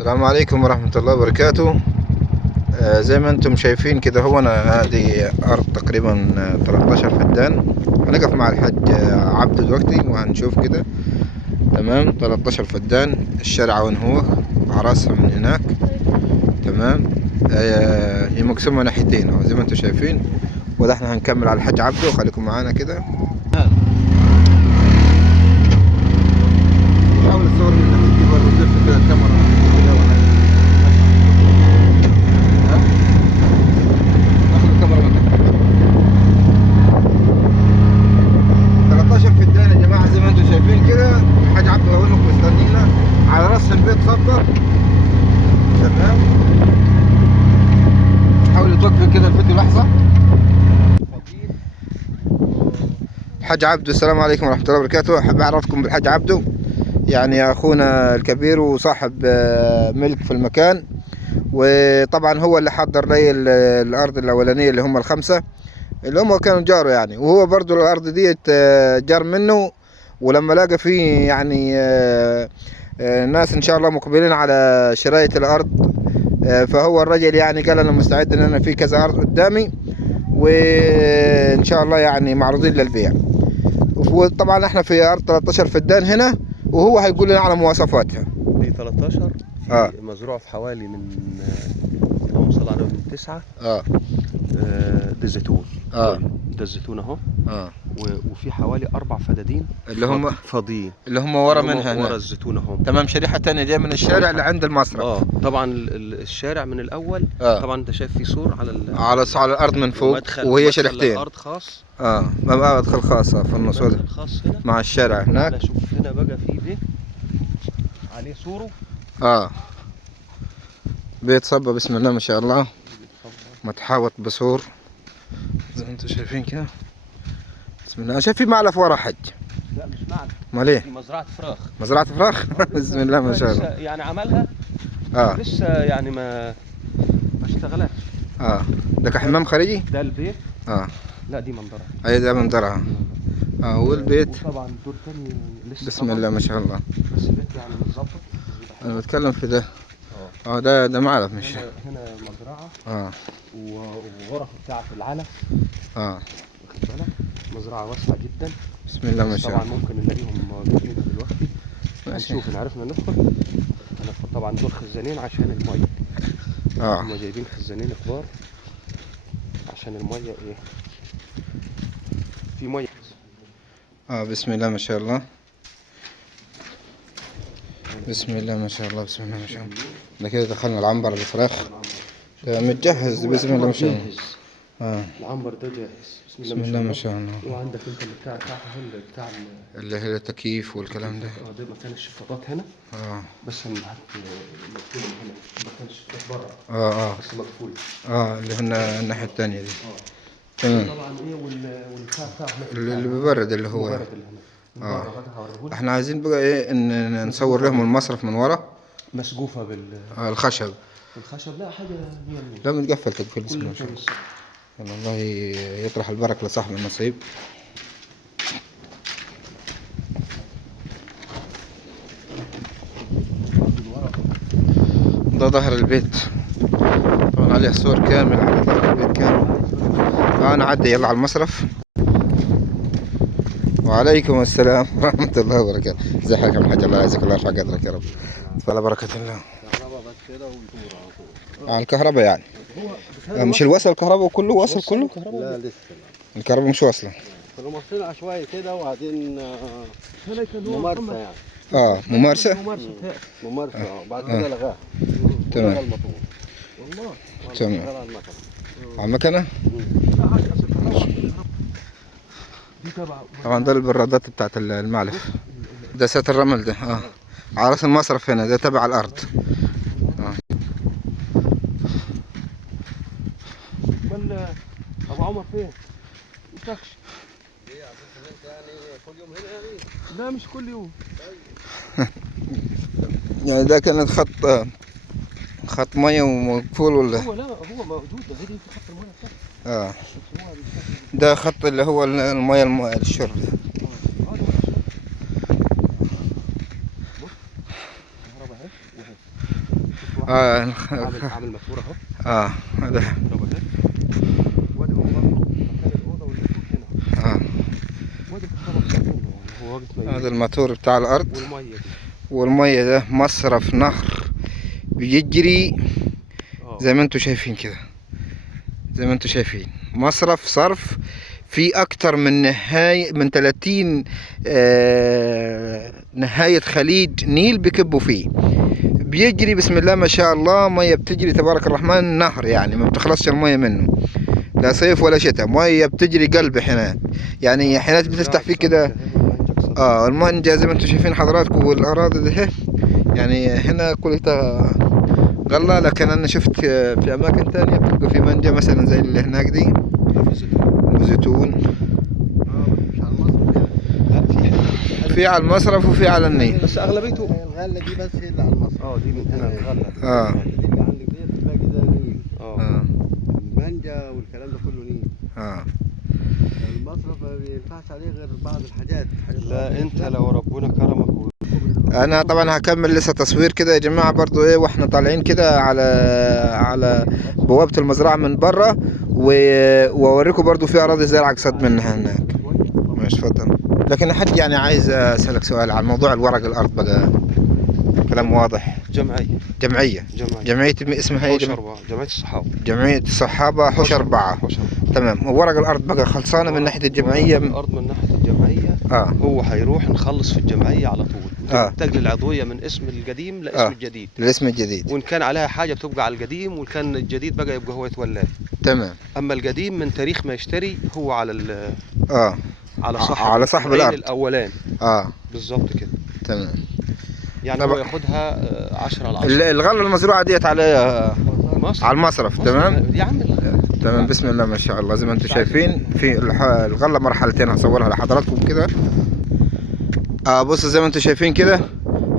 السلام عليكم ورحمة الله وبركاته. زي ما انتم شايفين كده، هو انا هذه ارض تقريبا 13 فدان. هنقف مع الحاج عبده دلوقتي وهنشوف كده. تمام، 13 فدان. الشارع وين هو على راسها من هناك. تمام. هي مقسومة ناحيتين اهو زي ما انتم شايفين. وده احنا هنكمل على الحاج عبده، وخليكم معانا كده. حاول تصور من ناحيتي برضه، تلف كده الكاميرا كده ولا 13 فدان يا جماعه زي ما انتم شايفين كده. الحاج عبد الله وينك مستنينا على راس البيت خطه. تمام، حاول توقف كده الفيديو لحظه. الحاج عبده، السلام عليكم ورحمه الله وبركاته. احب اعرفكم بالحاج عبده، يعني اخونا الكبير وصاحب ملك في المكان. وطبعا هو اللي حضر لي الارض الاولانيه اللي هم الخمسه اللي هم كانوا جاره يعني. وهو برضو الارض ديت جار منه. ولما لقى فيه يعني ناس ان شاء الله مقبلين على شراية الارض، فهو الرجل يعني قال انا مستعد ان انا في كذا ارض قدامي وان شاء الله يعني معروضين للبيع. وطبعا احنا في ارض 13 فدان هنا، وهو هيقول لنا على مواصفاتها. دي 13 في مزروع في حوالي من اللهم صل على من 9. ده الزيتون. ده الزيتون اهو. وفي حوالي 4 فدادين اللي هم فاضيين، اللي هم ورا منها ورا الزيتون اهو. تمام. شريحة تانية جاية من الشارع لعند المصرف. طبعا الشارع من الاول. طبعا انت شايف في سور على الارض من فوق، وهي شريحتين. ارض خاص. مدخل خاص في النص خاص هنا مع الشارع هناك. شوف هنا بقى في بيت عليه سوره. بيت صبة بسم الله ما شاء الله، متحوط بسور زي ما انتم شايفين كده. بسم الله. شايف في معلف ورا حج. لا مش معلف، امال ايه؟ دي مزرعة فراخ. مزرعة فراخ. بسم الله ما شاء الله. يعني عملها لسه يعني ما اشتغلتش. ده كحمام خارجي. ده البيت. لا دي منظرها. اي ده منظرها. والبيت طبعا دور تاني لسه. بسم الله ما شاء الله. بس البيت يعني متظبط. انا بتكلم في ده. ده معلف مش هنا مزرعة. وغرف بتاعة العلف. واخد بالك؟ مزرعة واسعة جدا. بسم الله ما شاء الله. طبعا ممكن نلاقيهم موجودين دلوقتي. هنشوف ان عرفنا ندخل. طبعا دول خزانين عشان المية. هم جايبين خزانين كبار عشان المية ايه؟ في مية. بسم الله ما شاء الله. بسم الله ما شاء الله. بسم الله ما شاء الله. ده كده دخلنا العنبر الفراخ. ده متجهز بسم الله ما شاء الله. العنبر ده جاهز. بسم الله ما شاء الله. وعندك انت بتاع اللي هي التكييف والكلام ده. ده مكان الشفاطات هنا. بس مقفول هنا. مكان الشفاطات بره. بس مقفول. اللي هنا الناحية الثانية دي. تمام. طبعا ايه والبتاع اللي بيبرد اللي هو احنا عايزين بقى ايه ان نصور لهم المصرف من ورا مسقوفة الخشب. الخشب. لا حاجة 100%. لا متقفل تقفل. بسم الله ما شاء الله. الله يطرح البركة لصاحب النصيب. ده ظهر البيت طبعا، عليه صور كامل على ظهر البيت كامل. انا عدي يلا على المصرف. وعليكم السلام ورحمة الله وبركاته. ازي حالك يا الحاج؟ الله يعزك، الله يرفع قدرك يا رب. فلا بركة الله. الكهرباء يعني مش الوصل الكهرباء وكله وصل كله؟ لا لسه الكهرباء مش واصلة. كانوا موصلين عشوائي كده وبعدين ممارسة يعني. ممارسة. ممارسة بعد كده لغاها. تمام. والله تمام. على المكنة. طبعا ده البرادات بتاعت المعلف. ده سات الرمل ده على راس المصرف هنا، ده تبع الارض. ابو عمر فين؟ مشاكش. ايه يعني كل يوم هنا يعني؟ لا مش كل يوم. يعني ده كانت خط ميه ومقفول ولا؟ هو لا هو موجود. هذه في خط الميه بتاعه. ده خط اللي هو الميه الشرب. عامل ماسوره اهو. هذا وادي هو برضه مكان الاوضه والماسور هنا. وادي الكهرباء هو واقف. هذا الماتور بتاع الارض. والميه ده مصرف نهر بيجري زي ما انتم شايفين كده، زي ما انتم شايفين مصرف صرف في اكتر من 30 نهاية خليج نيل بيكبوا فيه، بيجري بسم الله ما شاء الله، مية بتجري تبارك الرحمن، نهر يعني ما بتخلصش المية منه، لا صيف ولا شتاء، مية بتجري قلب هناك، يعني حينات بتفتح فيه كده. المانجا زي ما انتم شايفين حضراتكم، والاراضي ده يعني هنا كلها غلة، لكن انا شفت في اماكن تانية بتبقى في مانجا مثلا زي اللي هناك دي، وزيتون. في على المصرف وفي على النيل، بس اغلبيته الغله دي بس هي اللي على المصرف. دي من هنا الغله. دي اللي عندك ديت الباقي ده نيل. المانجا والكلام ده كله نيل. المصرف ما بينفعش عليه غير بعض الحاجات. لا انت لو ربنا كرمك انا طبعا هكمل لسه تصوير كده يا جماعه برضو ايه، واحنا طالعين كده على بوابه المزرعه من بره، واوريكم برضو في اراضي زرع اقصد منها هناك. ماشي اتفضل. لكن يا حاج يعني عايز اسالك سؤال عن موضوع الورق الارض بقى، كلام واضح. جمعيه اسمها ايه؟ جمعيه الصحابه حوش 4. تمام. ورق الارض بقى خلصانه من ناحيه الجمعيه؟ الارض من ناحيه الجمعيه هو هيروح نخلص في الجمعيه على طول، تحتاج للعضويه من اسم القديم لاسم الجديد. الاسم الجديد، وان كان عليها حاجه بتبقى على القديم، وان كان الجديد بقى يبقى هو يتولاه. تمام. اما القديم من تاريخ ما يشتري هو على على صاحب الارض الاولاني. بالظبط كده. تمام. يعني هو ياخدها 10 على 10. الغله المزروعه ديت على المصرف. تمام يا عم. تمام. بسم الله ما شاء الله. زي ما انتم شايفين في الغله مرحلتين هصورها لحضراتكم كده. بصوا زي ما انتم شايفين كده،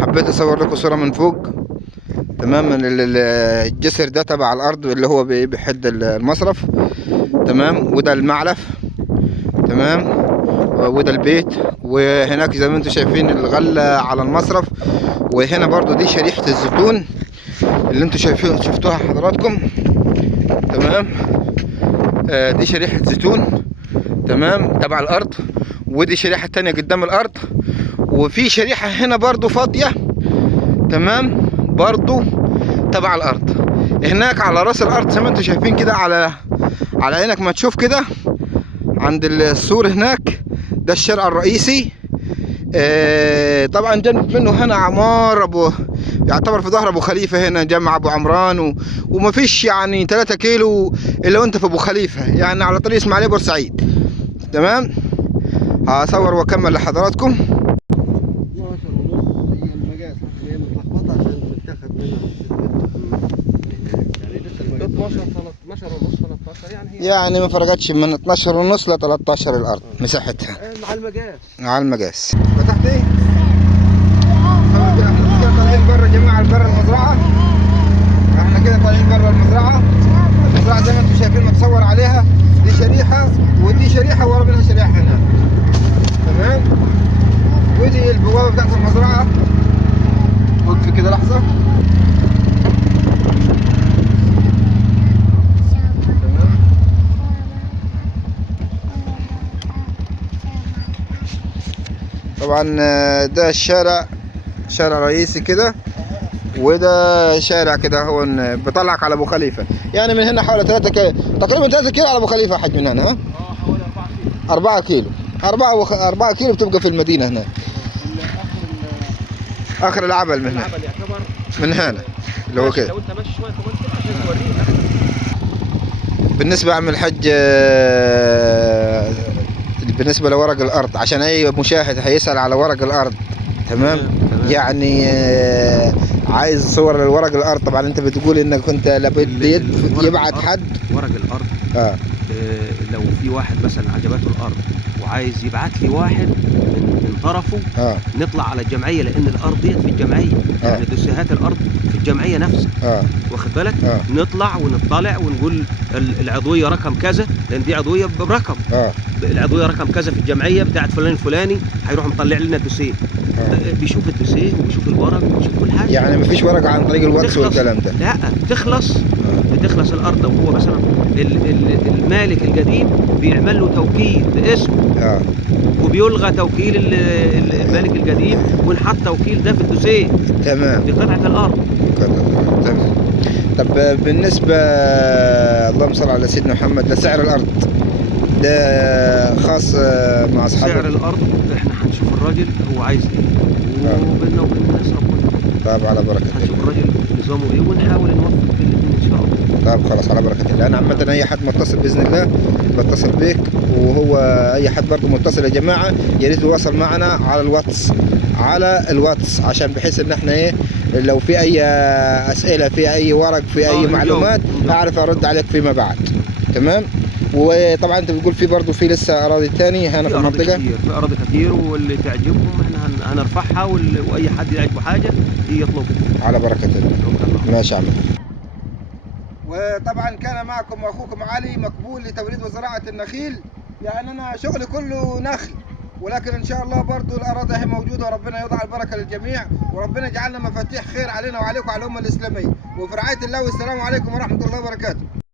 حبيت اصور لكم صوره من فوق. تمام. الجسر ده تبع الارض اللي هو بيحد المصرف. تمام. وده المعلف. تمام. وده البيت، وهناك زي ما انتم شايفين الغله على المصرف. وهنا برضو دي شريحه الزيتون اللي انتم شفتوها حضراتكم. تمام. دي شريحه زيتون تمام تبع الارض، ودي شريحه تانية قدام الارض، وفي شريحه هنا برضو فاضيه. تمام. برضو تبع الارض. هناك على راس الارض زي ما انتم شايفين كده، على عينك ما تشوف كده عند السور هناك، ده الشارع الرئيسي. طبعا جنب منه هنا عمار يعتبر في ظهر ابو خليفه، هنا جمع ابو عمران، وما فيش يعني 3 كيلو الا وانت في ابو خليفه، يعني على طريق اسماعيليه بورسعيد. تمام. هصور واكمل لحضراتكم. 12.5 هي المقاس، هي متلخبطه عشان بتاخد منها 12 ونص 13 يعني ما فرقتش من 12 ونص ل 13 الارض مساحتها على المقاس. فتحت ايه؟ احنا كده طالعين بره يا جماعه، بره المزرعه. احنا كده طالعين بره المزرعه زي ما انتم شايفين متصور عليها. دي شريحه ودي شريحه ورا منها شريحه هنا. تمام. ودي البوابه بتاعت المزرعه. وقف كده لحظه. طبعا ده الشارع، شارع رئيسي كده، وده شارع كده هو بيطلعك على ابو خليفه. يعني من هنا حوالي تقريبا 3 كيلو على ابو خليفه حج من هنا. حوالي 4 كيلو. 4 كيلو بتبقى في المدينه هنا. اخر العبل من هنا. يعتبر من هنا اللي هو كده. لو انت ماشي شويه كمان كده عشان تورينا. بالنسبه عم الحج، بالنسبه لورق الارض، عشان اي مشاهد هيسال على ورق الارض. تمام. يعني عايز صور للورق الارض. طبعا انت بتقول انك كنت لابد يبعت حد ورق الارض. لو في واحد مثلا عجبته الارض وعايز يبعت لي واحد من طرفه، نطلع على الجمعيه، لان الارض ديت في الجمعيه. يعني دوسيهات الارض في الجمعيه نفسها. واخد بالك. نطلع ونطلع ونقول العضويه رقم كذا، لان دي عضويه برقم. العضويه رقم كذا في الجمعيه بتاعت فلان الفلاني، هيروح مطلع لنا الدوسيه. بيشوف الدوسيه وبيشوف الورق وبيشوف كل حاجه. يعني مفيش ورق عن طريق الواتس والكلام ده؟ لا، بتخلص الارض، وهو مثلا المالك القديم بيعمل له توكيل باسمه، وبيلغى توكيل المالك القديم ونحط توكيل ده في الدوسيه. تمام. بقطعه الارض. تمام. طب بالنسبه اللهم صل على سيدنا محمد لسعر الارض ده خاص مع اصحاب سعر الارض احنا هنشوف الراجل هو عايز ايه، وبيننا وبين الناس ربنا. طيب على بركه الله. هنشوف الراجل نظامه ايه ونحاول نوفق بين الاثنين ان شاء الله. طيب خلاص على بركه الله. انا عامه اي حد متصل باذن الله بتصل بيك، وهو اي حد برضه متصل يا جماعه يا ريت يتواصل معنا على الواتس عشان بحيث ان احنا ايه لو في اي اسئله في اي ورق في اي معلومات اعرف ارد عليك فيما بعد. تمام. وطبعا انت بتقول في برضه في لسه اراضي ثاني هنا في المنطقه؟ في اراضي كتير، واللي تعجبهم احنا هنرفعها، واي حد يعجبه حاجه يطلبها. على بركه الله. ماشي يا عم. وطبعا كان معكم اخوكم علي مقبول لتوريد وزراعه النخيل. يعني انا شغلي كله نخل، ولكن ان شاء الله برضو الاراضي هي موجوده، وربنا يوضع البركه للجميع، وربنا يجعلنا مفاتيح خير علينا وعليكم وعلى الامه الاسلاميه. وفي رعايه الله، والسلام عليكم ورحمه الله وبركاته.